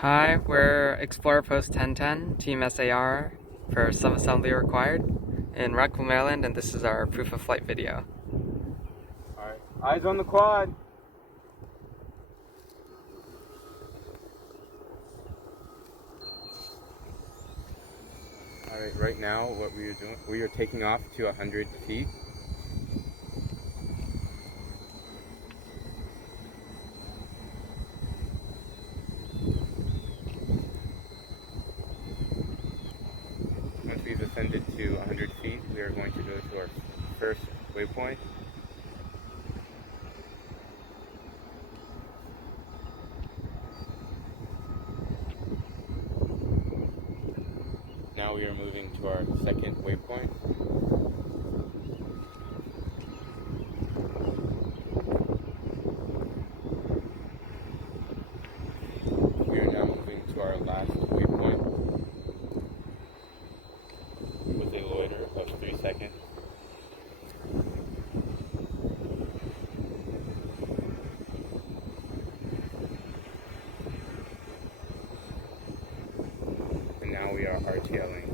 Hi, we're Explorer Post 1010, Team SAR for some assembly required in Rockville, Maryland, and this is our proof of flight video. Alright, eyes on the quad. Alright, right now what we are doing, we are taking off to 100 feet. Once we've ascended to 100 feet, we are going to go to our first waypoint. Now we are moving to our second waypoint. We are now moving to our last waypoint with a loiter of 3 seconds. And now we are RTLing.